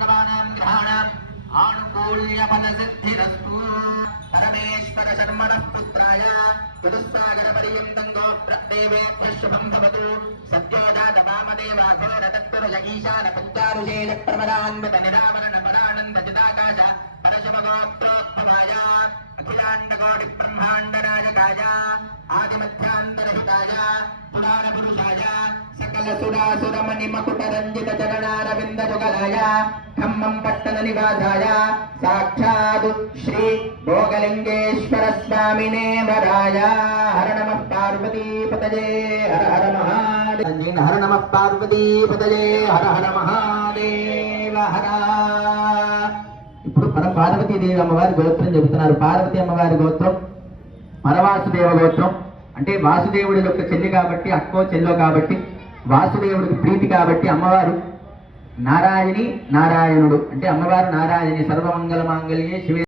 नवानां ग्रहाणाम् आनुकूल्यफलसिद्धिरस्तु परमेश्वर शर्मणः पुत्राय चतुस्सागरपर्यन्तं गोत्रदेवेभ्यः शुभं भवतु सद्योजातवामदेवाघोरतत्परुष ईशानपञ्चारुषेयप्रमदान्वतनिरावरणपरानन्दचिदाकाश परशुभगोत्रोद्भवाय अखिलाण्डकोटिब्रह्माण्डराजकाय आदिमध्यान्तरहिताय पुराणपुरुषाय सकलसुरासुरमणिमकुटरञ्जित चरणारविन्दजुगलाय खम्मं पट्टननिवासाय साक्षात् श्री भोगलिंगेश्वर स्वामिने वराय हर नमः पार्वतीपतये हर हर महादेव हर नमः पार्वतीपतये हर हर महादेव हर ఇప్పుడు మనం పార్వతీదేవి అమ్మవారి గోత్రం చెబుతున్నారు. పార్వతీ అమ్మవారి గోత్రం పరవాసుదేవ గోత్రం. అంటే వాసుదేవుడి యొక్క చెల్లి కాబట్టి, అక్కో చెల్లో కాబట్టి, వాసుదేవుడికి ప్రీతి కాబట్టి అమ్మవారు నారాయణి నారాయణుడు. అంటే అమ్మవారు నారాయణి సర్వమంగళ మాంగళ్యే శివే